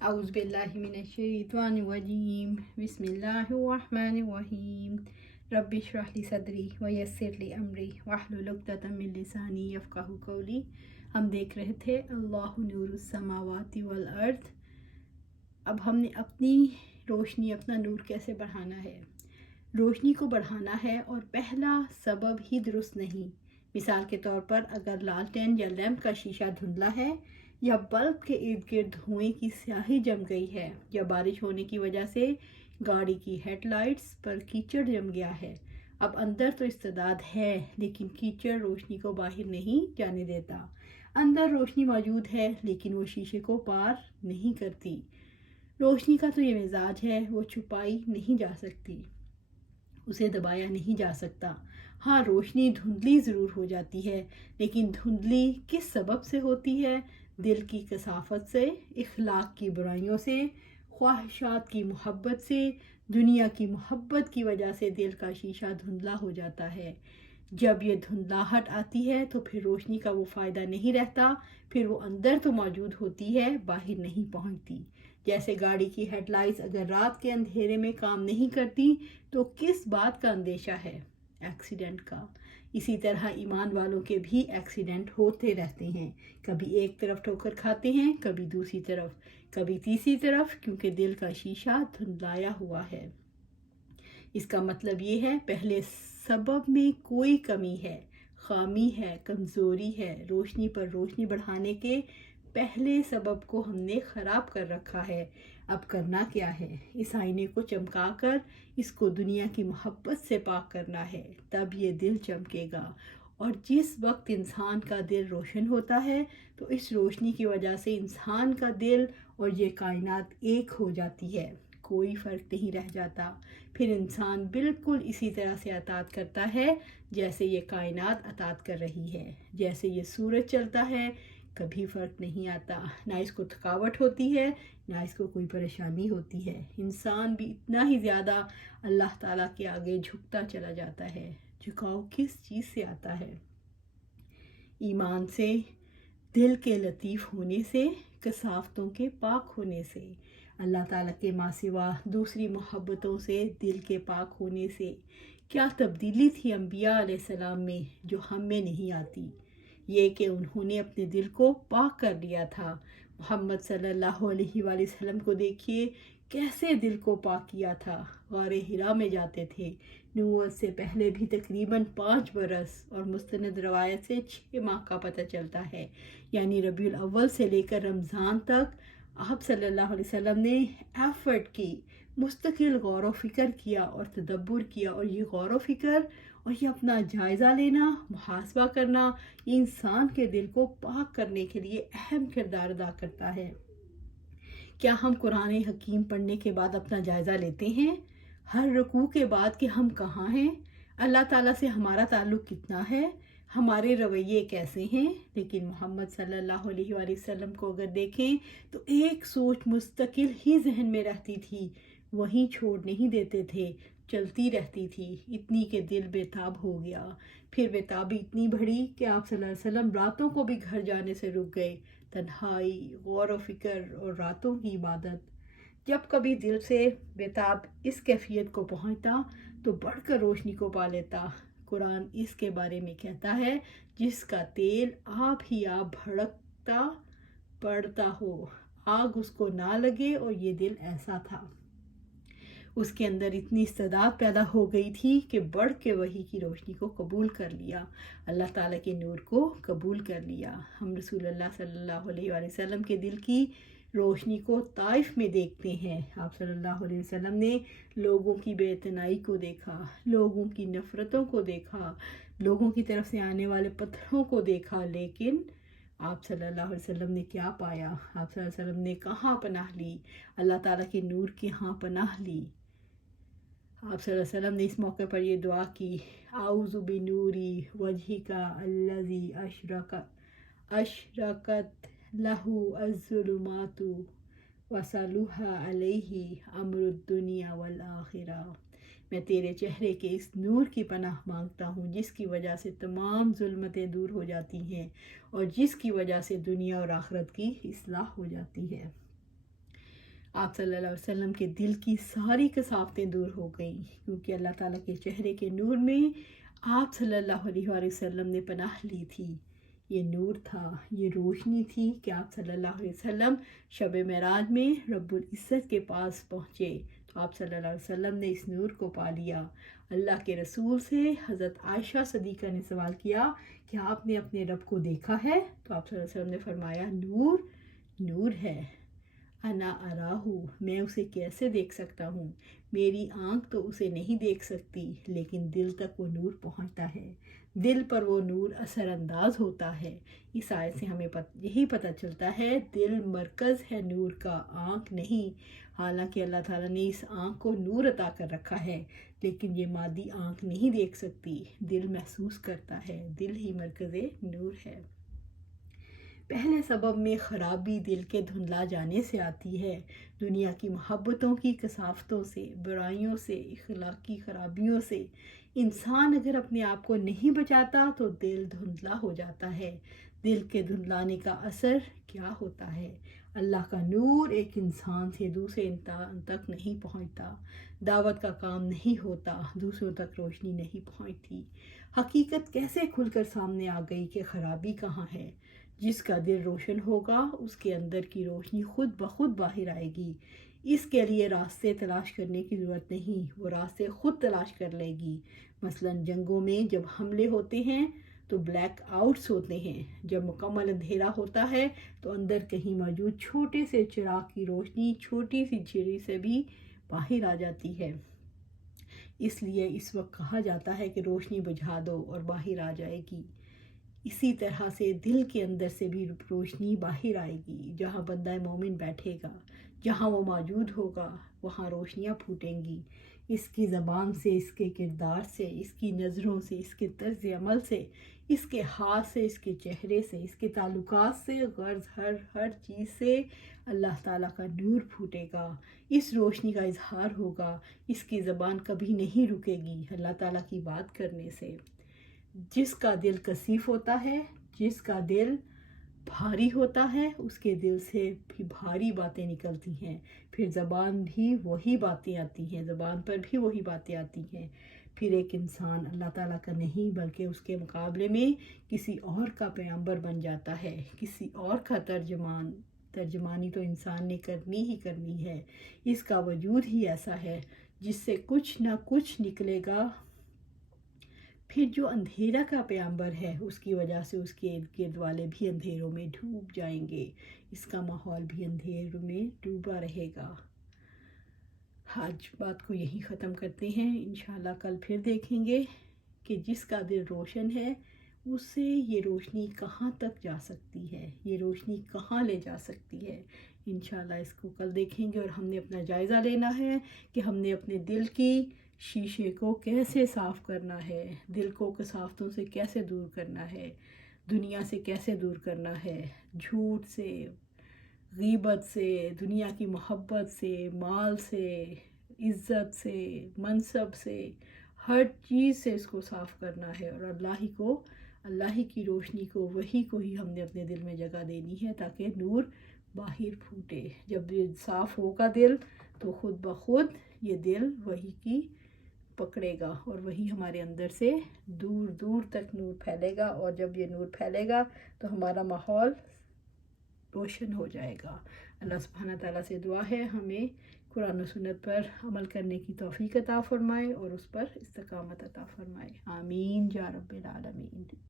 اعوذ باللہ من الشیطان الرجیم بسم اللہ الرحمن الرحیم رب اشرح لی صدری ویسر لی امری واحلل عقدۃ من لسانی یفقہوا قولی۔ ہم دیکھ رہے تھے اللہ نور السماوات والارض۔ اب ہم نے اپنی روشنی، اپنا نور کیسے بڑھانا ہے۔ روشنی کو بڑھانا ہے اور پہلا سبب ہی درست نہیں۔ مثال کے طور پر اگر لالٹین یا لیمپ کا شیشہ دھندلا ہے، یا بلب کے ارد گرد دھوئیں کی سیاہی جم گئی ہے، یا بارش ہونے کی وجہ سے گاڑی کی ہیڈ لائٹس پر کیچڑ جم گیا ہے۔ اب اندر تو استعداد ہے، لیکن کیچڑ روشنی کو باہر نہیں جانے دیتا۔ اندر روشنی موجود ہے، لیکن وہ شیشے کو پار نہیں کرتی۔ روشنی کا تو یہ مزاج ہے، وہ چھپائی نہیں جا سکتی، اسے دبایا نہیں جا سکتا۔ ہاں، روشنی دھندلی ضرور ہو جاتی ہے، لیکن دھندلی کس سبب سے ہوتی ہے؟ دل کی کثافت سے، اخلاق کی برائیوں سے، خواہشات کی محبت سے، دنیا کی محبت کی وجہ سے دل کا شیشہ دھندلا ہو جاتا ہے۔ جب یہ دھندلاہٹ آتی ہے تو پھر روشنی کا وہ فائدہ نہیں رہتا، پھر وہ اندر تو موجود ہوتی ہے، باہر نہیں پہنچتی۔ جیسے گاڑی کی ہیڈ لائٹس اگر رات کے اندھیرے میں کام نہیں کرتی تو کس بات کا اندیشہ ہے؟ ایکسیڈنٹ کا۔ اسی طرح ایمان والوں کے بھی ایکسیڈنٹ ہوتے رہتے ہیں، کبھی ایک طرف ٹھوکر کھاتے ہیں، کبھی دوسری طرف، کبھی تیسری طرف، کیونکہ دل کا شیشہ دھندلایا ہوا ہے۔ اس کا مطلب یہ ہے پہلے سبب میں کوئی کمی ہے، خامی ہے، کمزوری ہے۔ روشنی پر روشنی بڑھانے کے پہلے سبب کو ہم نے خراب کر رکھا ہے۔ اب کرنا کیا ہے؟ اس آئینے کو چمکا کر اس کو دنیا کی محبت سے پاک کرنا ہے، تب یہ دل چمکے گا۔ اور جس وقت انسان کا دل روشن ہوتا ہے تو اس روشنی کی وجہ سے انسان کا دل اور یہ کائنات ایک ہو جاتی ہے، کوئی فرق نہیں رہ جاتا۔ پھر انسان بالکل اسی طرح سے اطاعت کرتا ہے جیسے یہ کائنات اطاعت کر رہی ہے۔ جیسے یہ سورج چلتا ہے، کبھی فرق نہیں آتا، نہ اس کو تھکاوٹ ہوتی ہے، نہ اس کو کوئی پریشانی ہوتی ہے۔ انسان بھی اتنا ہی زیادہ اللہ تعالیٰ کے آگے جھکتا چلا جاتا ہے۔ جھکاؤ کس چیز سے آتا ہے؟ ایمان سے، دل کے لطیف ہونے سے، کثافتوں کے پاک ہونے سے، اللہ تعالیٰ کے ماں سوا دوسری محبتوں سے دل کے پاک ہونے سے۔ کیا تبدیلی تھی انبیاء علیہ السلام میں جو ہم میں نہیں آتی؟ یہ کہ انہوں نے اپنے دل کو پاک کر لیا تھا۔ محمد صلی اللہ علیہ وآلہ وسلم کو دیکھیے، کیسے دل کو پاک کیا تھا۔ غار حرا میں جاتے تھے، نبوت سے پہلے بھی تقریباً 5 برس، اور مستند روایت سے 6 ماہ کا پتہ چلتا ہے، یعنی ربیع الاول سے لے کر رمضان تک آپ صلی اللہ علیہ وسلم نے ایفرٹ کی، مستقل غور و فکر کیا اور تدبر کیا۔ اور یہ غور و فکر اور یہ اپنا جائزہ لینا، محاسبہ کرنا، یہ انسان کے دل کو پاک کرنے کے لیے اہم کردار ادا کرتا ہے۔ کیا ہم قرآن حکیم پڑھنے کے بعد اپنا جائزہ لیتے ہیں؟ ہر رکوع کے بعد کہ ہم کہاں ہیں؟ اللہ تعالیٰ سے ہمارا تعلق کتنا ہے؟ ہمارے رویے کیسے ہیں؟ لیکن محمد صلی اللہ علیہ وآلہ وسلم کو اگر دیکھیں تو ایک سوچ مستقل ہی ذہن میں رہتی تھی، وہیں چھوڑ نہیں دیتے تھے، چلتی رہتی تھی، اتنی کہ دل بےتاب ہو گیا۔ پھر بےتابی اتنی بڑھی کہ آپ صلی اللہ علیہ وسلم راتوں کو بھی گھر جانے سے رک گئے۔ تنہائی، غور و فکر اور راتوں کی عبادت۔ جب کبھی دل سے بےتاب اس کیفیت کو پہنچتا تو بڑھ کر روشنی کو پا لیتا۔ قرآن اس کے بارے میں کہتا ہے، جس کا تیل آپ ہی آپ بھڑکتا پڑتا ہو، آگ اس کو نہ لگے، اور یہ دل ایسا تھا۔ اس کے اندر اتنی استعداد پیدا ہو گئی تھی کہ بڑھ کے وحی کی روشنی کو قبول کر لیا، اللہ تعالیٰ کے نور کو قبول کر لیا۔ ہم رسول اللہ صلی اللہ علیہ وآلہ وسلم کے دل کی روشنی کو طائف میں دیکھتے ہیں۔ آپ صلی اللہ علیہ وسلم نے لوگوں کی بے اعتنائی کو دیکھا، لوگوں کی نفرتوں کو دیکھا، لوگوں کی طرف سے آنے والے پتھروں کو دیکھا، لیکن آپ صلی اللہ علیہ وسلم نے کیا پایا؟ آپ صلی اللہ علیہ وسلم نے کہاں پناہ لی؟ اللہ تعالیٰ کے نور کے ہاں پناہ لی۔ آپ صلی اللہ علیہ وسلم نے اس موقع پر یہ دعا کی، اعوذ بنوری وجہک الذی اشرقت لہ الظلمات وصلح علیہ امر الدنیا والآخرہ۔ میں تیرے چہرے کے اس نور کی پناہ مانگتا ہوں جس کی وجہ سے تمام ظلمتیں دور ہو جاتی ہیں اور جس کی وجہ سے دنیا اور آخرت کی اصلاح ہو جاتی ہے۔ آپ صلی اللہ علیہ وسلم کے دل کی ساری کثافتیں دور ہو گئیں، کیونکہ اللہ تعالیٰ کے چہرے کے نور میں آپ صلی اللہ علیہ وآلہ وسلم نے پناہ لی تھی۔ یہ نور تھا، یہ روشنی تھی کہ آپ صلی اللہ علیہ وسلم شب معراج میں رب العزت کے پاس پہنچے، تو آپ صلی اللہ علیہ وسلم نے اس نور کو پا لیا۔ اللہ کے رسول سے حضرت عائشہ صدیقہ نے سوال کیا کہ آپ نے اپنے رب کو دیکھا ہے؟ تو آپ صلی اللہ علیہ وسلم نے فرمایا نور نور ہے، انا اراہو، میں اسے کیسے دیکھ سکتا ہوں، میری آنکھ تو اسے نہیں دیکھ سکتی، لیکن دل تک وہ نور پہنچتا ہے، دل پر وہ نور اثر انداز ہوتا ہے۔ اس آیت سے ہمیں یہی پتہ چلتا ہے دل مرکز ہے نور کا، آنکھ نہیں۔ حالانکہ اللہ تعالیٰ نے اس آنکھ کو نور عطا کر رکھا ہے، لیکن یہ مادی آنکھ نہیں دیکھ سکتی، دل محسوس کرتا ہے، دل ہی مرکز نور ہے۔ پہلے سبب میں خرابی دل کے دھندلا جانے سے آتی ہے، دنیا کی محبتوں کی کثافتوں سے، برائیوں سے، اخلاقی خرابیوں سے۔ انسان اگر اپنے آپ کو نہیں بچاتا تو دل دھندلا ہو جاتا ہے۔ دل کے دھندلانے کا اثر کیا ہوتا ہے؟ اللہ کا نور ایک انسان سے دوسرے انسان تک نہیں پہنچتا، دعوت کا کام نہیں ہوتا، دوسروں تک روشنی نہیں پہنچتی۔ حقیقت کیسے کھل کر سامنے آ گئی کہ خرابی کہاں ہے؟ جس کا دل روشن ہوگا اس کے اندر کی روشنی خود بخود باہر آئے گی۔ اس کے لیے راستے تلاش کرنے کی ضرورت نہیں، وہ راستے خود تلاش کر لے گی۔ مثلاً جنگوں میں جب حملے ہوتے ہیں تو بلیک آؤٹس ہوتے ہیں، جب مکمل اندھیرا ہوتا ہے تو اندر کہیں موجود چھوٹے سے چراغ کی روشنی چھوٹی سی جھری سے بھی باہر آ جاتی ہے۔ اس لیے اس وقت کہا جاتا ہے کہ روشنی بجھا دو اور باہر آ جائے گی۔ اسی طرح سے دل کے اندر سے بھی روشنی باہر آئے گی۔ جہاں بندہ مومن بیٹھے گا، جہاں وہ موجود ہوگا، وہاں روشنیاں پھوٹیں گی۔ اس کی زبان سے، اس کے کردار سے، اس کی نظروں سے، اس کے طرز عمل سے، اس کے ہاتھ سے، اس کے چہرے سے، اس کے تعلقات سے، غرض ہر چیز سے اللہ تعالیٰ کا نور پھوٹے گا، اس روشنی کا اظہار ہوگا۔ اس کی زبان کبھی نہیں رکے گی اللہ تعالیٰ کی بات کرنے سے۔ جس کا دل کثیف ہوتا ہے، جس کا دل بھاری ہوتا ہے، اس کے دل سے بھی بھاری باتیں نکلتی ہیں، پھر زبان بھی وہی باتیں آتی ہیں، زبان پر بھی وہی باتیں آتی ہیں۔ پھر ایک انسان اللہ تعالیٰ کا نہیں بلکہ اس کے مقابلے میں کسی اور کا پیغمبر بن جاتا ہے، کسی اور کا ترجمانی تو انسان نے کرنی ہی کرنی ہے۔ اس کا وجود ہی ایسا ہے جس سے کچھ نہ کچھ نکلے گا۔ پھر جو اندھیرا کا پیغمبر ہے اس کی وجہ سے اس کے ارد گرد والے بھی اندھیروں میں ڈوب جائیں گے، اس کا ماحول بھی اندھیروں میں ڈوبا رہے گا۔ آج بات کو یہی ختم کرتے ہیں، انشاءاللہ کل پھر دیکھیں گے کہ جس کا دل روشن ہے اس سے یہ روشنی کہاں تک جا سکتی ہے، یہ روشنی کہاں لے جا سکتی ہے۔ انشاءاللہ اس کو کل دیکھیں گے، اور ہم نے اپنا جائزہ لینا ہے کہ ہم نے اپنے دل کی شیشے کو کیسے صاف کرنا ہے، دل کو کثافتوں سے کیسے دور کرنا ہے، دنیا سے کیسے دور کرنا ہے، جھوٹ سے، غیبت سے، دنیا کی محبت سے، مال سے، عزت سے، منصب سے، ہر چیز سے اس کو صاف کرنا ہے، اور اللہ ہی کی روشنی کو، وہی کو ہی ہم نے اپنے دل میں جگہ دینی ہے تاکہ نور باہر پھوٹے۔ جب یہ صاف ہوگا دل تو خود بخود یہ دل وہی کی پکڑے گا، اور وہی ہمارے اندر سے دور دور تک نور پھیلے گا، اور جب یہ نور پھیلے گا تو ہمارا ماحول روشن ہو جائے گا۔ اللہ سبحانہ تعالیٰ سے دعا ہے ہمیں قرآن و سنت پر عمل کرنے کی توفیق عطا فرمائے اور اس پر استقامت عطا فرمائے، آمین یا رب العالمین۔